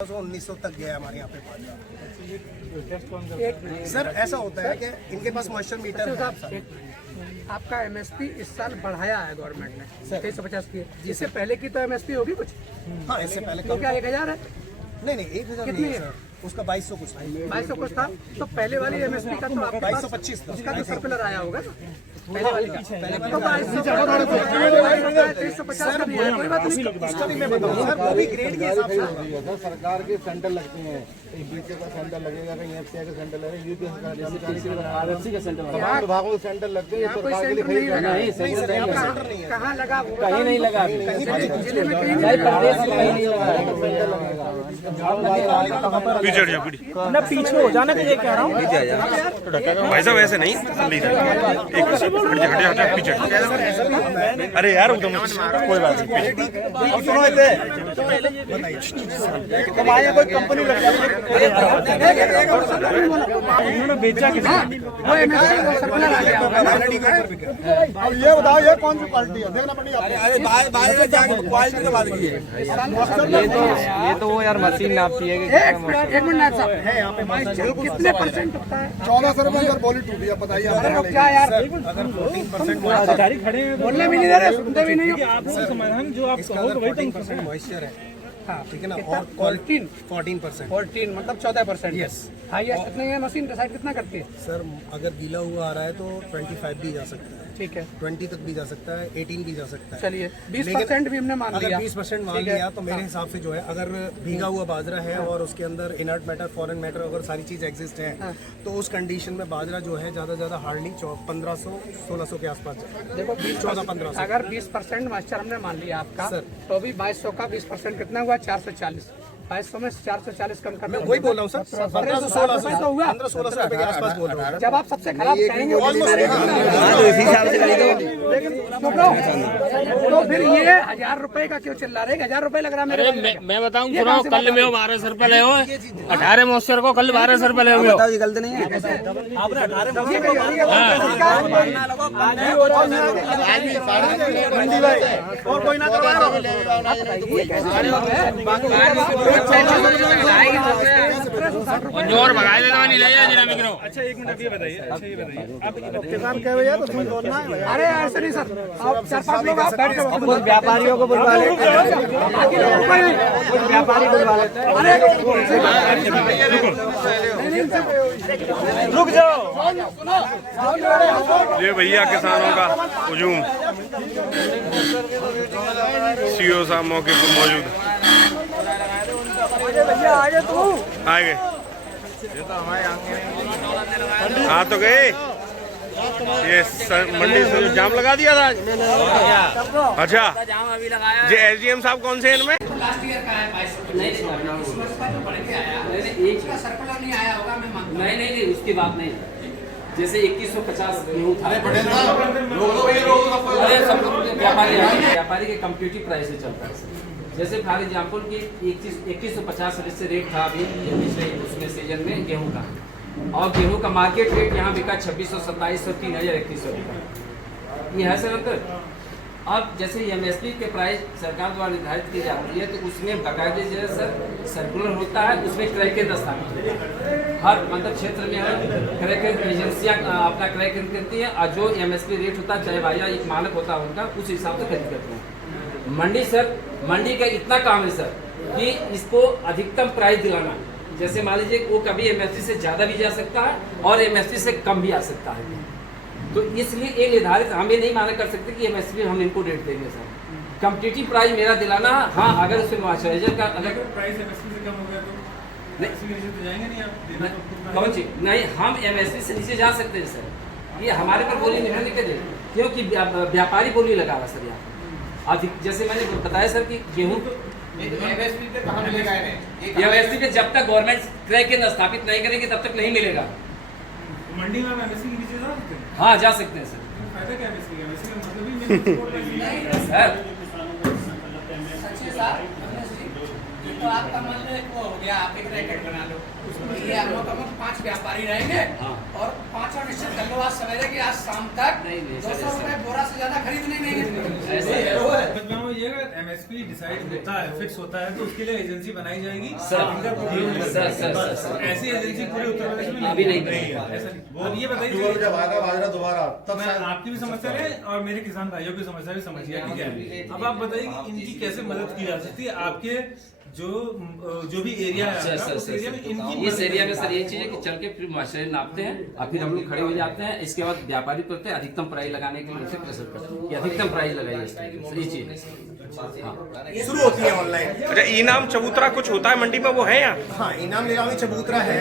1900 तक गया है हमारे यहाँ पे बाजरा। सर ऐसा होता है कि इनके पास मॉइस्चर मीटर है। आपका एमएसपी इस साल बढ़ाया है गवर्नमेंट ने 2350 की। इससे पहले की तो एमएसपी होगी कुछ? हाँ, इससे पहले तो क्या 1000 है? नहीं 1000 कितनी नहीं है? सर, उसका 2200 कुछ 2200 कुछ था। तो पहले वाली एमएसपी का तो आपके पास 2225 था। उसका तो सर्कुलर आया होगा ना पहले वाली का। तो 2250 का भी है, कोई बात नहीं। उसका भी मैं बताऊँ सर, वो भी ग्रेड के हिसाब से होगा। सर सरकार के सेंटर लगते हैं, कहीं बीचे का सेंटर लगेगा, कहीं एफसीआई का सेंटर लगेगा, यूपी का आरएफसी का सेंटर लगेगा, तमाम विभागों के सेंटर लगते हैं। कोई सरकार के लिए सेंटर नहीं लगा। नहीं सेंटर नहीं है। कहाँ लगा? कहीं नहीं लगा, जिले में कहीं प्रदेश में कहीं नहीं लगा, सेंटर लगेगा। पीछे हट जाओ, ना पीछे हो जाना, तो ये कह रहा हूँ भाई साहब ऐसे नहीं जल्दी से हट जा पीछे। अरे यार एकदम कोई बात नहीं पीछे। अब सुनो इधर हमारे कोई कंपनी लग उन्होंने बेचा कितना? वो एमएसपी सर्कुलर आ गया होगा ना। अब ये बताओ ये कौन सी क्वालिटी है, देखना पड़ेगा। क्वालिटी के बाद ये तो वो यार मशीन नापती है कि एक मिनट नाथ साहब है यहाँ पे कितने परसेंट होता है? 1400 रुपए अंदर बोली टूटी है, बताइए आप। अरे वो क्या यार, अगर 14% अधिकारी खड़े हैं, बोलने भी नहीं दे रहे, सुनते भी नहीं हो। समाधान जो आप कहोगे वही 14% मॉइस्चर है। हाँ ठीक है ना। और 14% मतलब 14%। यस। हाईएस्ट कितने है मशीन डिसाइड कितना करती है? सर अगर गीला हुआ आ रहा है तो 25 भी जा सकता है, ठीक है, 20 तक भी जा सकता है, 18 भी जा सकता है। चलिए 20% भी हमने मान अगर लिया। 20% मान लिया तो मेरे हिसाब से जो है, अगर भीगा हुआ बाजरा है और उसके अंदर इनर्ट मैटर, फॉरेन मैटर अगर सारी चीज एग्जिस्ट है, तो उस कंडीशन में बाजरा जो है ज्यादा हार्डली 1500-1600 के आसपास जाए। देखो 14-1500। अगर 20% मॉइस्चर हमने मान लिया आपका, सर। तो अभी 2200 का 20% कितना हुआ? 440। 2200 में 440 कम करना, वही बोल रहा हूँ सर, 1500-1600 तो हुआ। 1500-1600 रुपए के आसपास बोल रहा हूँ। जब आप सबसे खराब कहेंगे तो फिर ये 1000 रुपए का क्यों चिल्ला रहे? 1000 रुपए लग रहा है मेरे। मैं बताऊं सुनो, कल में 1200 रुपए ले हो 18 मॉइस्चर को, कल 1200 रुपए ले हो। बताओ ये गलत नहीं है। आपने 18 और कोई ना करवाए और भगा देना नहीं ले जा मिक्रो। अच्छा एक मिनट ये बताइए किसान कहे भैया तो सुन बोलना है भैया। अरे ऐसे नहीं सर, आप 4-5 लोग आप बैठ के कुछ व्यापारियों को बुलवा लेते हैं, कुछ व्यापारी बुलवा लेते हैं। रुक जाओ। ये भैया किसानों का हुजूम, सीओ साहब मौके पर मौजूद आगे तू आ गए। हाँ तो गए ये मंडी से जो जाम लगा दिया था। अच्छा जी एसडीएम साहब कौन से इनमें? लास्ट ईयर का है 2200 बढ़ के आया। एक का सर्कुलर नहीं आया होगा, मैं मानता हूं। नहीं उसकी बात नहीं। जैसे 2150 गेहूँ था, व्यापारी के कम्पिटिटिव प्राइस से चलता है। जैसे फॉर एग्जाम्पल की 2150 से रेट था अभी पिछले उसमें सीजन में गेहूं का, और गेहूं का मार्केट रेट यहाँ बिका 2600, 2700, 3000, 3100 बिका। ये है सर अंतर। अब जैसे एमएसपी के प्राइस सरकार द्वारा निर्धारित की जाती है, तो उसमें बाकायदे जो है सर सर्कुलर होता है, उसमें क्रय केंद्र स्थापित होते हैं। हर मतलब क्षेत्र में है क्रय केंद्र एजेंसियाँ अपना क्रय केंद्र करती हैं, और जो एमएसपी रेट होता है, चाहे भाई एक मानक होता है उनका, उस हिसाब से खरीद करते हैं। मंडी सर, मंडी का इतना काम है सर कि इसको अधिकतम प्राइस दिलाना। जैसे मान लीजिए वो कभी एमएसपी से ज़्यादा भी जा सकता है और एमएसपी से कम भी आ सकता है, तो इसलिए एक निर्धारित हम ये नहीं माना कर सकते कि एमएसपी हम इनको रेट देंगे सर। कम्पिटिटिव प्राइस मेरा दिलाना, हाँ अगर उसमें मॉइस्चराइजर का अगर प्राइस एमएसपी से कम हो गया तो जाएंगे नहीं आप? कौन सी नहीं, हम एमएसपी से नीचे जा सकते हैं सर। ये हमारे पर बोली निर्भर नहीं करे, क्योंकि व्यापारी बोली लगा रहा सर यहाँ। अधिक जैसे मैंने बताया सर कि गेहूँ एमएसपी पे कहाँ मिलेगा? एमएसपी पे जब तक गवर्नमेंट क्रय केंद्र स्थापित नहीं करेगी तब तक नहीं मिलेगा। मंडी में एमएसपी नीचे जा सकते हैं? हाँ जा सकते हैं सर। फायदा क्या एमएसपी का मतलब ही सर तो आपका मतलब वो हो गया, आप एक रैकेट बना लो, ये हम लोग 5 व्यापारी रहेंगे और 5 और निश्चित कर लो आज सवेरे की आज शाम तक 200 रुपए बोरा से ज्यादा खरीदने नहीं है। ये एमएसपी डिसाइड होता है, फिक्स होता है, तो उसके लिए एजेंसी बनाई जाएगी। सर ऐसी एजेंसी पूरे उत्तर प्रदेश में अभी नहीं ऐसा नहीं। अब ये बताइए, जब आएगा बाजरा दोबारा तब मैं आपकी भी समस्या है और मेरे किसान भाइयों की समस्या भी समझिए, ठीक है। अब आप बताइए कि इनकी कैसे मदद की जा सकती है, आपके जो भी एरिया है उस एरिया में इनकी इस एरिया में सर ये चीज है कि चल के फिर मॉइस्चर नापते हैं और फिर हम लोग खड़े हो जाते हैं। इसके बाद व्यापारी करते हैं अधिकतम प्राइस लगाने के लिए उनसे प्रेशर करते हैं कि अधिकतम प्राइस लगाइए सर, ये चीज शुरू होती है ऑनलाइन। अच्छा, इनाम चबूतरा कुछ होता है मंडी में, वो है यहाँ? हाँ, इनाम नीलामी चबूतरा है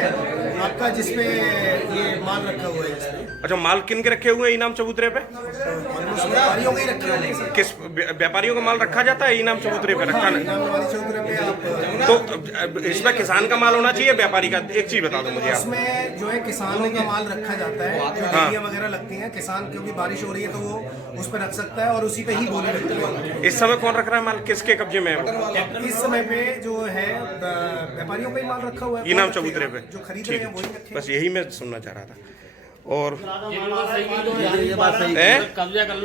आपका, जिसपे ये माल रखा हुआ है जिसपे। अच्छा, माल किन के रखे हुए हैं इनाम चबूतरे पे? व्यापारियों के ही रखे हुए हैं। किस व्यापारियों का माल रखा जाता है इनाम चबूतरे पे? रखा नहीं। इनाम नीलामी चबूतरे पे आप तो इसमें किसान का माल होना चाहिए, व्यापारी का? एक चीज बता दो मुझे आप। उसमें जो है किसानों का माल रखा जाता है, जो डेयरियां वगैरह लगती हैं, किसान क्योंकि बारिश हो रही है तो वो उस पर रख सकता है और उसी पे ही बोली लगती है। इस समय कौन रख रहा है माल, किसके कब्जे में है वो? इस समय पे जो है व्यापारियों का ही माल रखा हुआ है इनाम चबूतरे पे। जो खरीद रहे हैं वही रखे। बस यही मैं सुनना चाह रहा था। और ये बात सही है,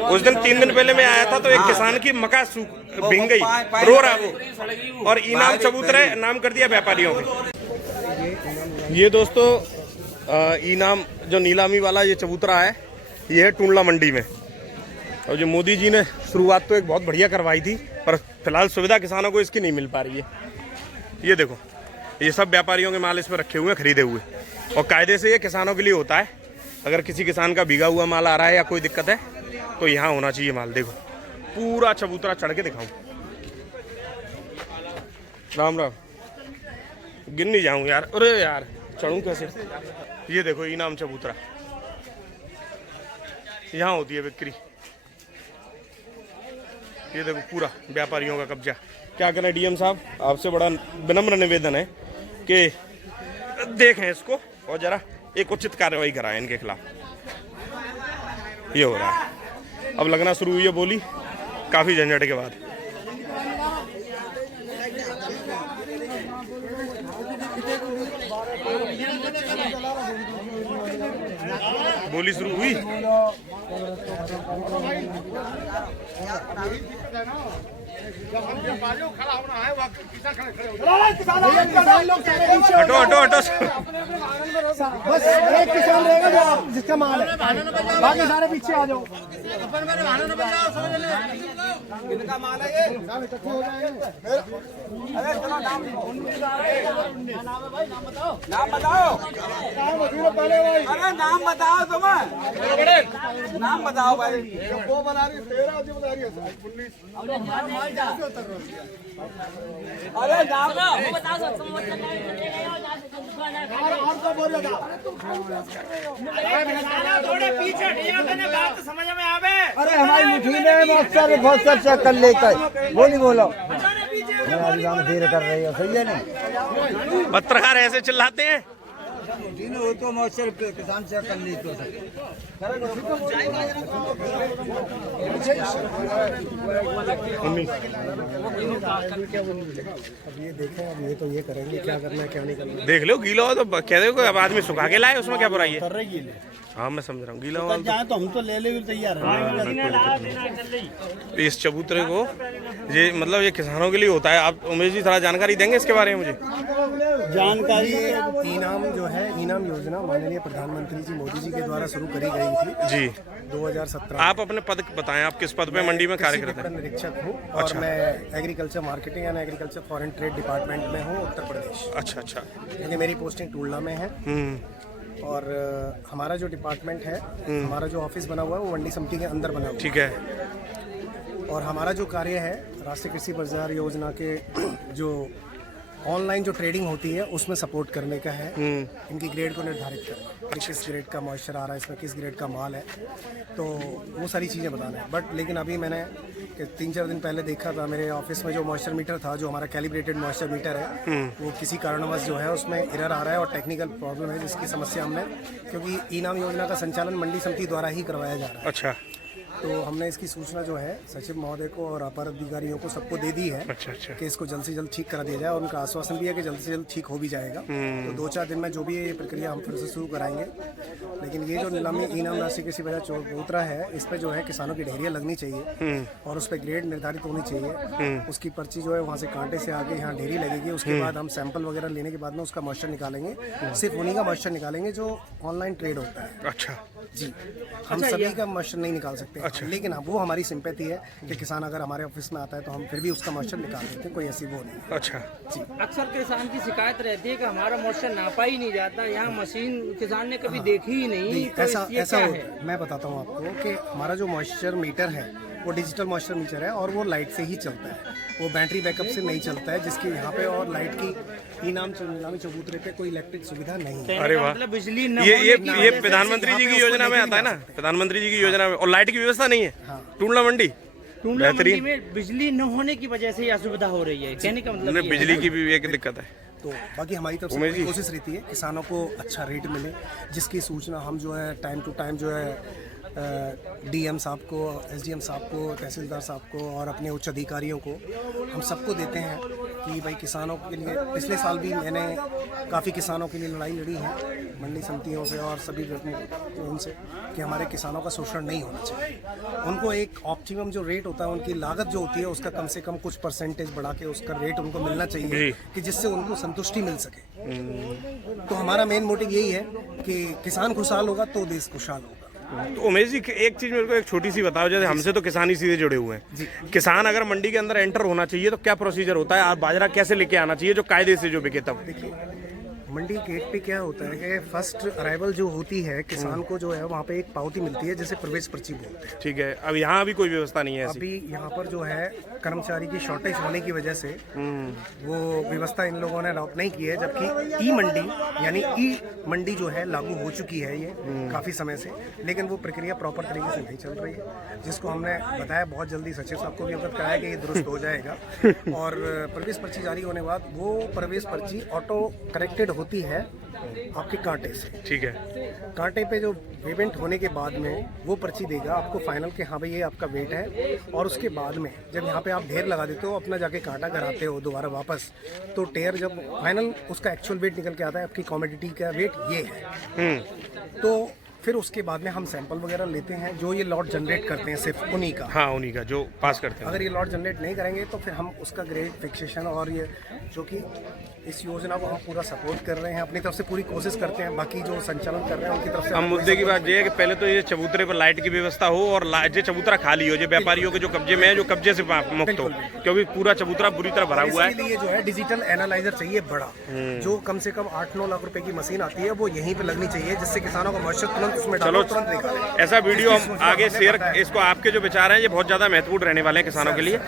उस दिन 3 दिन पहले मैं आया था तो एक किसान की मका भीग गई, रो रहा वो, और इनाम चबूतरे नाम कर दिया व्यापारियों के। ये दोस्तों इनाम जो नीलामी वाला ये चबूतरा है, ये है टूंडला मंडी में। और जो मोदी जी ने शुरुआत तो एक बहुत बढ़िया करवाई थी, पर फिलहाल सुविधा किसानों को इसकी नहीं मिल पा रही है। ये देखो, ये सब व्यापारियों के माल इसमें रखे हुए हैं, खरीदे हुए, और कायदे से ये किसानों के लिए होता है। अगर किसी किसान का भीगा हुआ माल आ रहा है या कोई दिक्कत है तो यहाँ होना चाहिए माल। देखो पूरा चबूतरा चढ़ के दिखाऊं। राम राम, गिन नहीं जाऊं यार, अरे यार चढ़ूं कैसे? ये देखो इनाम चबूतरा, यहाँ होती है बिक्री। ये देखो पूरा व्यापारियों का कब्जा। क्या करें डीएम साहब, आपसे बड़ा विनम्र निवेदन है कि देखें इसको और जरा एक उचित कार्रवाई कराएं इनके खिलाफ। ये हो रहा है, अब लगना शुरू हुई है बोली काफी झंझट के बाद। बोली शुरू हुई। हटो हटो हटो, बस एक किसान रहेगा जो जिसका माल है, बाकी सारे पीछे आ जाओ। किनका माल है ये? इकट्ठे हो जाएंगे। अरे चलो नाम बताओ, नाम बताओ। अरे नाम बताओ तुम्हें, नाम बताओ भाई। वो बना रही 13 जो बता रही है 19। अरे नाम बताओ सब और तो बोल रहा थोड़े पीछे बात समझ में आवे। अरे हमारी मुट्ठी में बहुत चेक कर लेकर बोली बोलो धीरे कर रही हो, सही है नहीं? पत्रकार ऐसे चिल्लाते हैं। वो तो मॉइस्चर किसान चेक कर ली तो अब ये देखें, अब ये तो ये करेंगे, क्या करना है क्या नहीं करना। देख लो, गीला हो तो कह दो, अब आदमी सुखा के लाए, उसमें क्या बुराई है? हाँ मैं समझ रहा हूँ, गीला हो तो हम तो ले ले तैयार हैं। इस चबूतरे को ये मतलब ये किसानों के लिए होता है। आप उमेश जी थोड़ा जानकारी देंगे इसके बारे में मुझे? जानकारी, इनाम जो है, इनाम योजना माननीय प्रधानमंत्री जी मोदी जी के द्वारा शुरू करी गई थी जी 2017। आप अपने पद बताएं, आप किस पद पे मंडी में कार्य करते हैं? निरीक्षक हूँ और मैं agriculture marketing and agriculture foreign trade department में हूँ, उत्तर प्रदेश। अच्छा अच्छा, यानी मेरी पोस्टिंग टूंडला में है। और हमारा जो डिपार्टमेंट है, हमारा जो ऑफिस बना हुआ है वो मंडी समिति के अंदर बना हुआ है। ठीक है। और हमारा जो कार्य है राष्ट्रीय कृषि बाजार योजना के जो ऑनलाइन जो ट्रेडिंग होती है उसमें सपोर्ट करने का है। इनकी ग्रेड को निर्धारित करना, किस ग्रेड का मॉइस्चर आ रहा है इसमें, किस ग्रेड का माल है, तो वो सारी चीज़ें बताना है। बट लेकिन अभी मैंने 3-4 दिन पहले देखा था मेरे ऑफिस में जो मॉइस्चर मीटर था, जो हमारा कैलिब्रेटेड मॉइस्चर मीटर है, वो किसी कारणवश जो है उसमें एरर आ रहा है और टेक्निकल प्रॉब्लम है, जिसकी समस्या हमने, क्योंकि इनाम योजना का संचालन मंडी समिति द्वारा ही करवाया जा रहा है। अच्छा, तो हमने इसकी सूचना जो है सचिव महोदय को और अपर अधिकारियों को सबको दे दी है अच्छा अच्छा। कि इसको जल्द से जल्द ठीक करा दिया जाए, और उनका आश्वासन भी है कि जल्द से जल्द ठीक हो भी जाएगा। तो 2-4 दिन में जो भी ये प्रक्रिया हम फिर से शुरू कराएंगे। लेकिन ये जो नीलामी इनाम राशि किसी वजह चबूतरा है, इस पर जो है किसानों की ढेरियाँ लगनी चाहिए और उस पर ग्रेड निर्धारित होनी चाहिए। उसकी पर्ची जो है वहाँ से कांटे से आके यहाँ ढेरी लगेगी। उसके बाद हम सैंपल वगैरह लेने के बाद में उसका मॉइस्चर निकालेंगे, सिर्फ उन्हीं का मॉइस्चर निकालेंगे जो ऑनलाइन ट्रेड होता है। अच्छा जी, हम सभी का मॉइस्चर नहीं निकाल सकते। अच्छा। लेकिन वो हमारी सिंपैथी है कि किसान अगर हमारे ऑफिस में आता है तो हम फिर भी उसका मॉइस्चर निकाल देते हैं, कोई ऐसी वो नहीं है। अच्छा जी, अक्सर किसान की शिकायत रहती है कि हमारा मॉइस्चर नापा ही नहीं जाता, यहाँ मशीन किसान ने कभी देखी ही नहीं। तो ऐसा ये ऐसा क्या होता है? है, मैं बताता हूँ आपको कि हमारा जो मॉइस्चर मीटर है वो डिजिटल मॉइस्चर मीटर है और वो लाइट से ही चलता है, वो बैटरी बैकअप से नहीं चलता है, जिसकी यहाँ पे और लाइट की नीलामी चबूतरे पे कोई इलेक्ट्रिक सुविधा नहीं है। अरे वाह, मतलब बिजली न ये होने की ये वजह से प्रधानमंत्री जी की योजना में आता है ना, प्रधानमंत्री जी की योजना में। और लाइट की व्यवस्था नहीं है टूंडला मंडी, टूंडला मंडी में बिजली न होने की वजह से ये असुविधा हो रही है, कहने का मतलब ये है। बिजली की भी एक दिक्कत है। तो बाकी हमारी तरफ से पूरी कोशिश रहती है किसानों को अच्छा रेट मिले, जिसकी सूचना हम जो है टाइम टू टाइम जो है डीएम साहब को, एसडीएम साहब को, तहसीलदार साहब को और अपने उच्च अधिकारियों को हम सबको देते हैं कि भाई किसानों के लिए। पिछले साल भी मैंने काफ़ी किसानों के लिए लड़ाई लड़ी है मंडी समितियों से और सभी उनसे कि हमारे किसानों का शोषण नहीं होना चाहिए। उनको एक ऑप्टिमम जो रेट होता है, उनकी लागत जो होती है उसका कम से कम कुछ परसेंटेज बढ़ा के उसका रेट उनको मिलना चाहिए कि जिससे उनको संतुष्टि मिल सके। तो हमारा मेन मोटिव यही है कि किसान खुशहाल होगा तो देश खुशहाल होगा। तो उमेश जी एक चीज मेरे को एक छोटी सी बताओ, जैसे हमसे तो किसान ही सीधे जुड़े हुए हैं, किसान अगर मंडी के अंदर एंटर होना चाहिए तो क्या प्रोसीजर होता है, और बाजरा कैसे लेके आना चाहिए जो कायदे से जो बिके? तब देखिए मंडी गेट पे क्या होता है कि फर्स्ट अराइवल जो होती है किसान को जो है वहाँ पे एक पावती मिलती है जिसे प्रवेश पर्ची बोलते हैं। ठीक है, अब यहाँ भी कोई व्यवस्था नहीं है ऐसी? अभी यहाँ पर जो है कर्मचारी की शॉर्टेज होने की वजह से वो व्यवस्था इन लोगों ने अडॉप्ट नहीं की है, जबकि ई मंडी यानी ई मंडी जो है लागू हो चुकी है ये काफ़ी समय से, लेकिन वो प्रक्रिया प्रॉपर तरीके से नहीं चल रही है, जिसको हमने बताया बहुत जल्दी सचिव साहब को भी अवगत कराया कि ये दुरुस्त हो जाएगा। और प्रवेश पर्ची जारी होने के बाद वो प्रवेश पर्ची ऑटो करेक्टेड होती है आपके कांटे से। ठीक है, कांटे पे जो पेमेंट होने के बाद में वो पर्ची देगा आपको फाइनल के, हाँ भाई ये आपका वेट है। और उसके बाद में जब यहाँ पे आप ढेर लगा देते हो, अपना जाके कांटा कराते हो दोबारा वापस, तो टेयर जब फाइनल उसका एक्चुअल वेट निकल के आता है, आपकी कमोडिटी का वेट ये है। तो फिर उसके बाद में हम सैंपल वगैरह लेते हैं जो ये लॉट जनरेट करते हैं, सिर्फ उन्हीं का। हाँ, उन्हीं का जो पास करते हैं। अगर ये लॉट जनरेट नहीं करेंगे तो फिर हम उसका ग्रेड फिक्सेशन और ये जो कि इस योजना को हम पूरा सपोर्ट कर रहे हैं, अपनी तरफ से पूरी कोशिश करते हैं, बाकी जो संचालन कर रहे हैं उनकी तरफ से। हम मुद्दे की बात ये है कि पहले तो ये चबूतरे पर लाइट की व्यवस्था हो और ये चबूतरा खाली हो, जो व्यापारियों के जो कब्जे में है, जो कब्जे से मुक्त हो, क्योंकि पूरा चबूतरा बुरी तरह भरा हुआ है। इसके लिए जो है डिजिटल एनालाइजर चाहिए बड़ा, जो कम से कम 8-9 लाख रुपए की मशीन आती है, वो यहीं पे लगनी चाहिए, जिससे किसानों को मॉइस्चर तुरंत उसमें डालो, तुरंत निकाले। ऐसा वीडियो हम आगे शेयर, इसको आपके जो विचार हैं ये बहुत ज़्यादा महत्वपूर्ण रहने वाले हैं किसानों के लिए,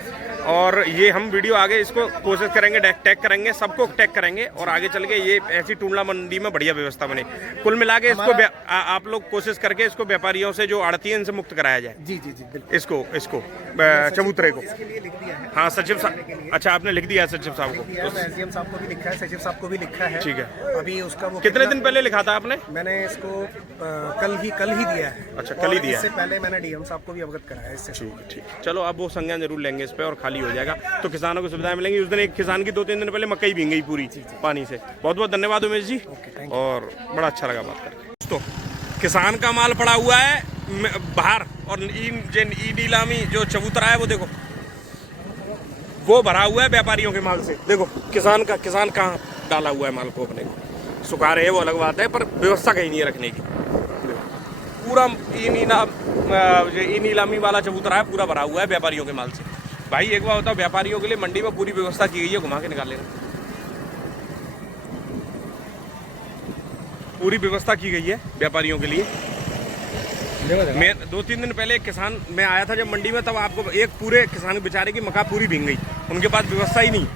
और ये हम वीडियो आगे इसको कोशिश करेंगे, टैग करेंगे, सबको टैग करेंगे, और आगे चल के ये ऐसी टूंडला मंडी में बढ़िया व्यवस्था बने। कुल मिला के इसको आप लोग कोशिश करके इसको व्यापारियों से जो आड़ती है इनसे मुक्त कराया जाए। जी जी जी बिल्कुल। इसको चबूतरे को इसके लिए लिख दिया है। हाँ सचिव साहब, अच्छा आपने लिख दिया है सचिव साहब को? एसडीएम साहब को भी लिखा है, सचिव साहब को भी लिखा है। ठीक है, अभी उसका वो कितने दिन पहले लिखा था आपने? मैंने इसको कल ही दिया है। अच्छा, कल ही दिया है। इससे पहले मैंने डीएम साहब को भी अवगत कराया है इससे। ठीक, चलो अब वो संज्ञान जरूर लेंगे इस पे और खाली हो जाएगा तो किसानों को सुविधाएं मिलेंगी। उस दिन एक किसान की 2-3 दिन पहले मकई भीग गई पूरी पानी से। बहुत बहुत धन्यवाद उमेश जी, और बड़ा अच्छा लगा बात करके। दोस्तों किसान का माल पड़ा हुआ है बाहर, और ई नीलामी जो चबूतरा है वो देखो वो भरा हुआ है व्यापारियों के माल से। देखो किसान कहाँ डाला हुआ है माल को, अपने को सुखा रहे हैं वो अलग बात है, पर व्यवस्था कहीं नहीं है रखने की। पूरा ई नीलामी वाला चबूतरा है, पूरा भरा हुआ है व्यापारियों के माल से। भाई एक बार बताओ, व्यापारियों के लिए मंडी में पूरी व्यवस्था की गई है, घुमा के निकाल लेना, पूरी व्यवस्था की गई है व्यापारियों के लिए। मैं 2-3 दिन पहले किसान मैं आया था जब मंडी में, तब आपको एक पूरे किसान बेचारे की मका पूरी भीग गई, उनके पास व्यवस्था ही नहीं।